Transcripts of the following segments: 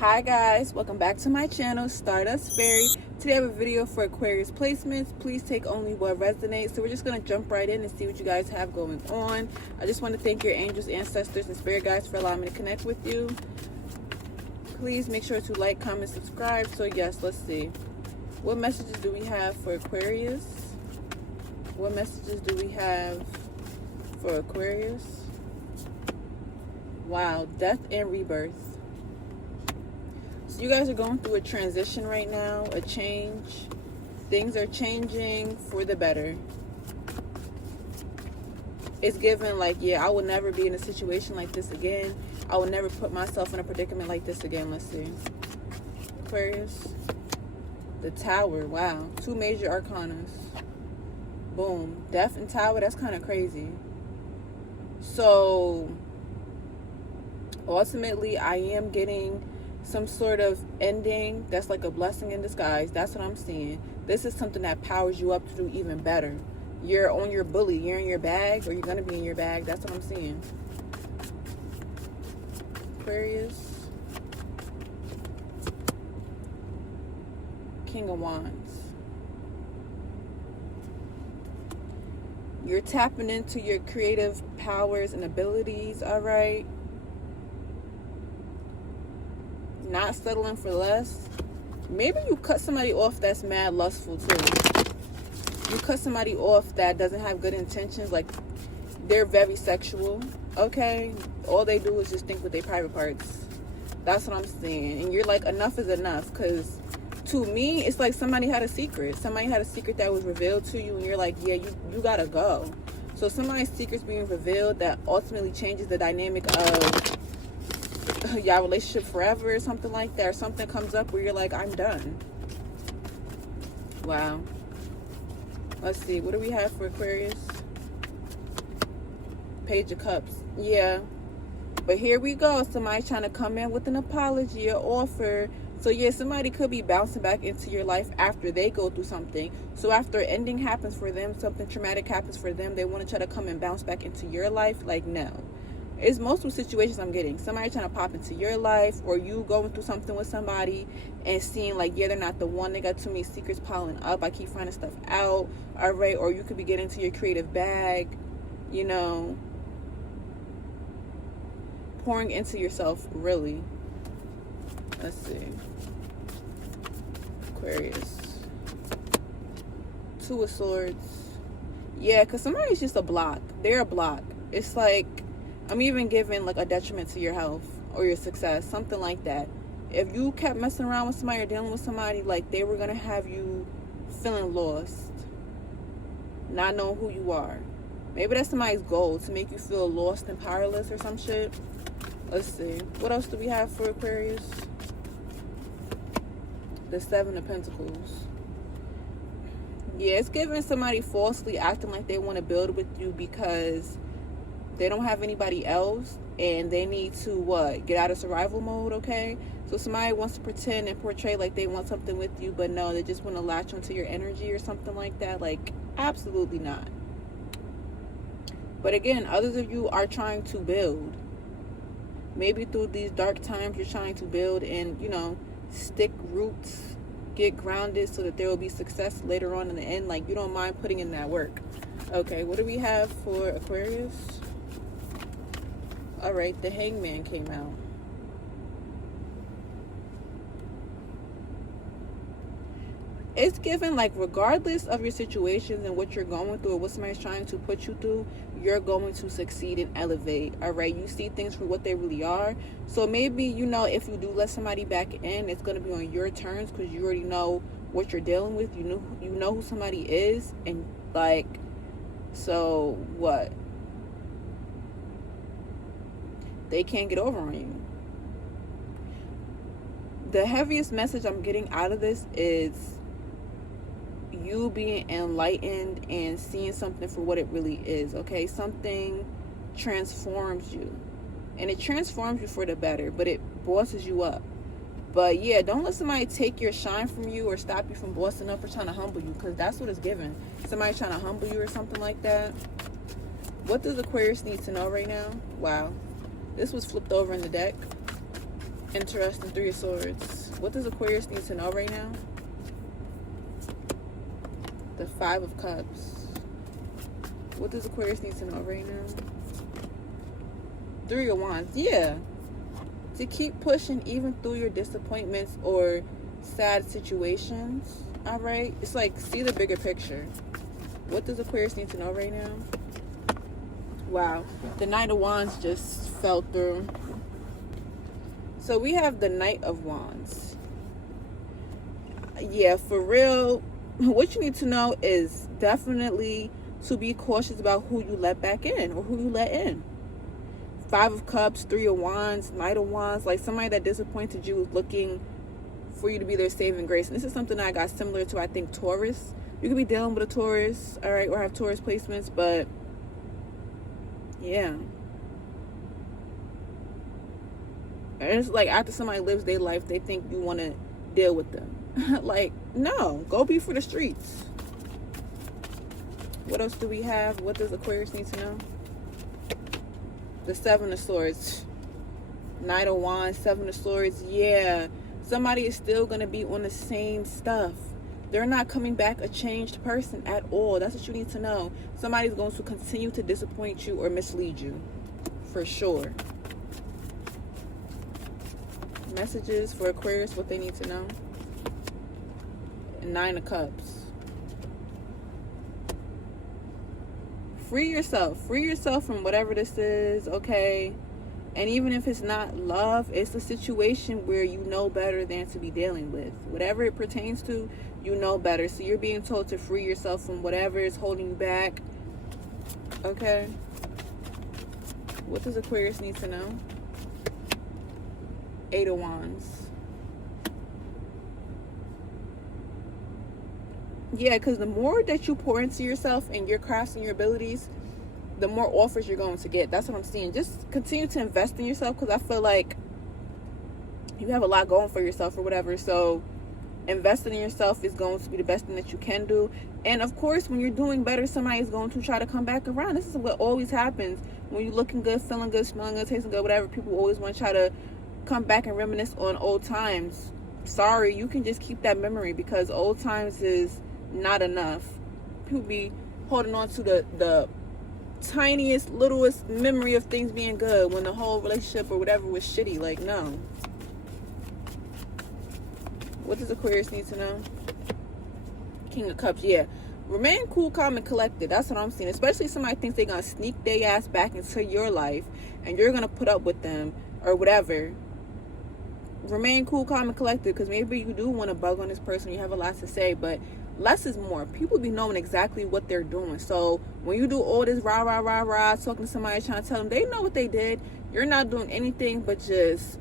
Hi guys, welcome back to my channel, Stardust Fairy. Today I have a video for Aquarius placements. Please take only what resonates. So we're just going to jump right in and see what you guys have going on. I just want to thank your angels, ancestors, and spirit guides for allowing me to connect with you. Please make sure to like, comment, subscribe. So yes, let's see. What messages do we have for Aquarius? What messages do we have for Aquarius? Wow, death and rebirth. So you guys are going through a transition right now, a change. Things are changing for the better. It's given like, yeah, I will never be in a situation like this again. I will never put myself in a predicament like this again. Let's see. Aquarius. The Tower. Wow. Two major arcanas. Boom. Death and Tower. That's kind of crazy. So, ultimately, I am getting some sort of ending that's like a blessing in disguise. That's what I'm seeing. This is something that powers you up to do even better. You're on your bully. You're in your bag, or you're going to be in your bag. That's what I'm seeing. Aquarius. King of Wands. You're tapping into your creative powers and abilities, all right? Not settling for less. Maybe you cut somebody off that's mad lustful too. You cut somebody off that doesn't have good intentions, like they're very sexual, okay? All they do is just think with their private parts. That's what I'm seeing. And you're like, enough is enough, because to me, it's like somebody had a secret. Somebody had a secret that was revealed to you, and you're like, yeah, you gotta go. So somebody's secret's being revealed that ultimately changes the dynamic of y'all relationship forever or something like that, or something comes up where you're like, I'm done. Wow. Let's see, what do we have for Aquarius? Page of Cups. Yeah, but here we go. Somebody trying to come in with an apology or offer. So yeah, somebody could be bouncing back into your life after they go through something. So after an ending happens for them, something traumatic happens for them, they want to try to come and bounce back into your life. Like, no. It's multiple situations I'm getting. Somebody trying to pop into your life, or you going through something with somebody and seeing like, yeah, they're not the one. They got too many secrets piling up. I keep finding stuff out. All right. Or you could be getting into your creative bag, you know, pouring into yourself, really. Let's see. Aquarius. Two of Swords. Yeah, because somebody's just a block. They're a block. It's like, I'm even giving like a detriment to your health or your success, something like that. If you kept messing around with somebody or dealing with somebody, like they were going to have you feeling lost, not knowing who you are. Maybe that's somebody's goal, to make you feel lost and powerless or some shit. Let's see. What else do we have for Aquarius? The Seven of Pentacles. Yeah, it's giving somebody falsely acting like they want to build with you because they don't have anybody else and they need to get out of survival mode, okay? So somebody wants to pretend and portray like they want something with you, but no, they just want to latch onto your energy or something like that. Like, absolutely not. But again, others of you are trying to build. Maybe through these dark times you're trying to build and, you know, stick roots, get grounded so that there will be success later on in the end. Like, you don't mind putting in that work. Okay, what do we have for Aquarius? All right, the Hangman came out. It's given like, regardless of your situations and what you're going through or what somebody's trying to put you through, you're going to succeed and elevate. All right, you see things for what they really are. So maybe, you know, if you do let somebody back in, it's going to be on your terms because you already know what you're dealing with. You know who somebody is, and like, so what? They can't get over on you. The heaviest message I'm getting out of this is you being enlightened and seeing something for what it really is, okay? Something transforms you. And it transforms you for the better, but it bosses you up. But yeah, don't let somebody take your shine from you or stop you from bossing up or trying to humble you, because that's what it's given. Somebody trying to humble you or something like that. What does Aquarius need to know right now? Wow. This was flipped over in the deck. Interesting. Three of Swords. What does Aquarius need to know right now? The Five of Cups. What does Aquarius need to know right now? Three of Wands. Yeah. To keep pushing even through your disappointments or sad situations. All right. It's like, see the bigger picture. What does Aquarius need to know right now? Wow. The Knight of Wands just fell through. So we have the Knight of Wands. Yeah, for real. What you need to know is definitely to be cautious about who you let back in or who you let in. Five of Cups, Three of Wands, Knight of Wands. Like somebody that disappointed you is looking for you to be their saving grace. And this is something that I got similar to, I think, Taurus. You could be dealing with a Taurus, all right, or have Taurus placements, but yeah. And it's like after somebody lives their life, they think you want to deal with them. Like, no, go be for the streets. What else do we have? What does Aquarius need to know? The Seven of Swords. Knight of Wands, Seven of Swords. Yeah, somebody is still going to be on the same stuff. They're not coming back a changed person at all. That's what you need to know. Somebody's going to continue to disappoint you or mislead you. For sure. Messages for Aquarius, what they need to know. Nine of Cups. Free yourself. Free yourself from whatever this is, okay? And even if it's not love, it's a situation where you know better than to be dealing with. Whatever it pertains to, you know better. So you're being told to free yourself from whatever is holding you back. Okay? What does Aquarius need to know? Eight of Wands. Yeah, because the more that you pour into yourself and your crafts and your abilities, the more offers you're going to get. That's what I'm seeing. Just continue to invest in yourself, because I feel like you have a lot going for yourself or whatever. So investing in yourself is going to be the best thing that you can do. And of course, when you're doing better, somebody is going to try to come back around. This is what always happens. When you're looking good, feeling good, smelling good, tasting good, whatever, people always want to try to come back and reminisce on old times. Sorry, you can just keep that memory, because old times is not enough. People be holding on to the tiniest, littlest memory of things being good when the whole relationship or whatever was shitty. Like, no. What does Aquarius need to know? King of Cups. Yeah, remain cool, calm, and collected. That's what I'm seeing. Especially somebody thinks they're gonna sneak their ass back into your life and you're gonna put up with them or whatever. Remain cool, calm, and collected, because maybe you do want to bug on this person. You have a lot to say, but less is more. People be knowing exactly what they're doing. So when you do all this rah, rah, rah, rah, talking to somebody, trying to tell them, they know what they did. You're not doing anything but just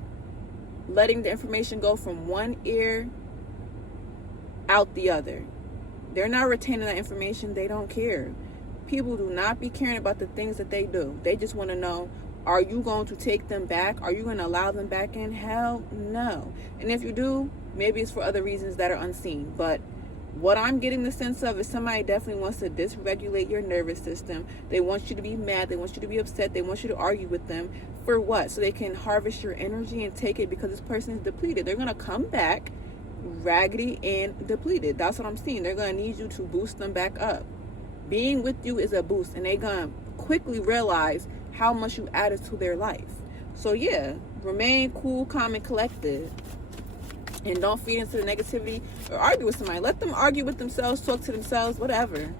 letting the information go from one ear out the other. They're not retaining that information. They don't care. People do not be caring about the things that they do. They just want to know, are you going to take them back? Are you going to allow them back in? Hell no. And if you do, maybe it's for other reasons that are unseen. But what I'm getting the sense of is somebody definitely wants to dysregulate your nervous system. They want you to be mad. They want you to be upset. They want you to argue with them. For what? So they can harvest your energy and take it, because this person is depleted. They're going to come back raggedy and depleted. That's what I'm seeing. They're going to need you to boost them back up. Being with you is a boost, and they're going to quickly realize how much you added to their life. So yeah, remain cool, calm, and collected. And don't feed into the negativity or argue with somebody. Let them argue with themselves, talk to themselves, whatever.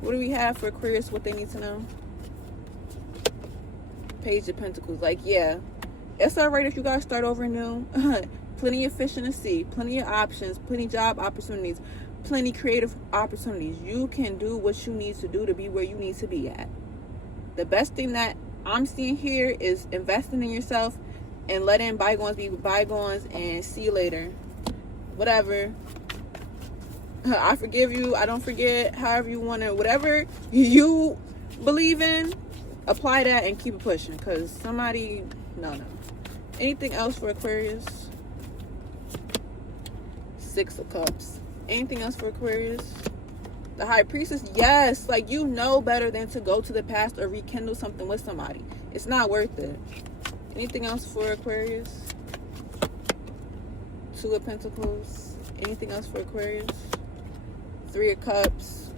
What do we have for Aquarius? What they need to know? Page of Pentacles. Like, yeah, it's all right if you guys start over new. Plenty of fish in the sea, plenty of options, plenty job opportunities, plenty creative opportunities. You can do what you need to do to be where you need to be at. The best thing that I'm seeing here is investing in yourself and letting bygones be bygones, and see you later. Whatever. I forgive you. I don't forget. However you want to. Whatever you believe in, apply that and keep it pushing. Because somebody... No. Anything else for Aquarius? Six of Cups. Anything else for Aquarius? The High Priestess. Yes. Like, you know better than to go to the past or rekindle something with somebody. It's not worth it. Anything else for Aquarius? Two of Pentacles. Anything else for Aquarius? Three of Cups.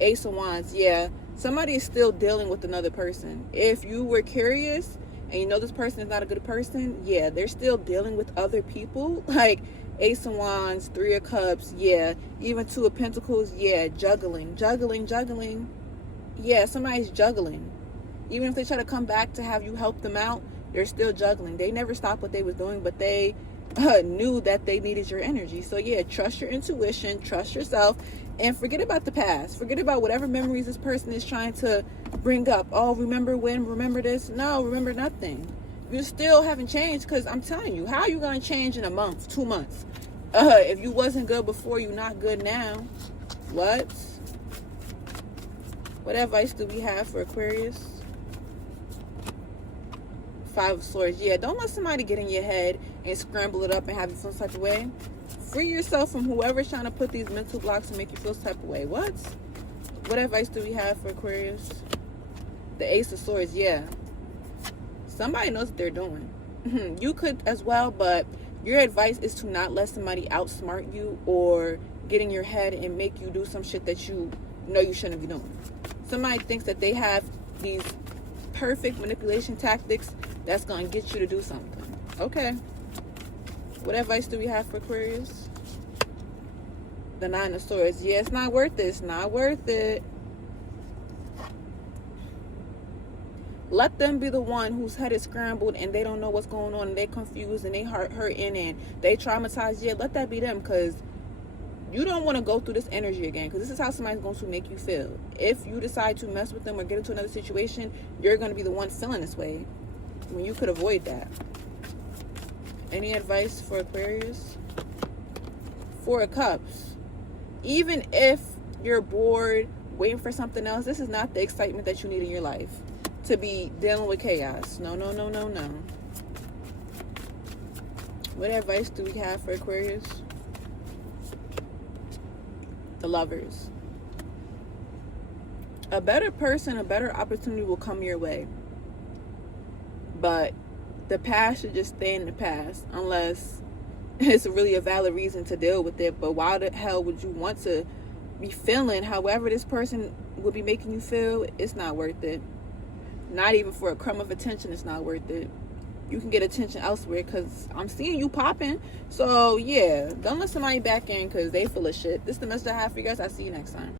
Ace of Wands. Yeah, somebody is still dealing with another person. If you were curious and you know this person is not a good person, yeah, they're still dealing with other people. Like Ace of Wands, Three of Cups, yeah. Even Two of Pentacles, yeah. Juggling. Yeah, somebody's juggling. Even if they try to come back to have you help them out, they're still juggling. They never stopped what they was doing, but they knew that they needed your energy. So yeah, trust your intuition, trust yourself, and forget about the past. Forget about whatever memories this person is trying to bring up. Oh, remember when? Remember this? No, remember nothing. You still haven't changed, because I'm telling you, how are you going to change in a month, 2 months? If you wasn't good before, you're not good now. What? What advice do we have for Aquarius? Five of Swords. Yeah, don't let somebody get in your head and scramble it up and have you feel some type of way. Free yourself from whoever's trying to put these mental blocks and make you feel some type of way. What advice do we have for Aquarius? The Ace of Swords. Yeah, somebody knows what they're doing. You could as well, but your advice is to not let somebody outsmart you or get in your head and make you do some shit that you know you shouldn't be doing. Somebody thinks that they have these perfect manipulation tactics that's going to get you to do something. Okay. What advice do we have for Aquarius? The Nine of Swords. Yeah, it's not worth it. It's not worth it. Let them be the one whose head is scrambled and they don't know what's going on and they confused and they hurting and they traumatized. Yeah, let that be them, because you don't want to go through this energy again, because this is how somebody's going to make you feel. If you decide to mess with them or get into another situation, you're going to be the one feeling this way when you could avoid that. Any advice for Aquarius? Four of Cups. Even if you're bored, waiting for something else, this is not the excitement that you need in your life to be dealing with chaos. No. What advice do we have for Aquarius? The Lovers. A better person, a better opportunity will come your way. But the past should just stay in the past, unless it's really a valid reason to deal with it. But why the hell would you want to be feeling however this person would be making you feel? It's not worth it. Not even for a crumb of attention, it's not worth it. You can get attention elsewhere, because I'm seeing you popping. So yeah, don't let somebody back in because they full of shit. This is the message I have for you guys. I'll see you next time.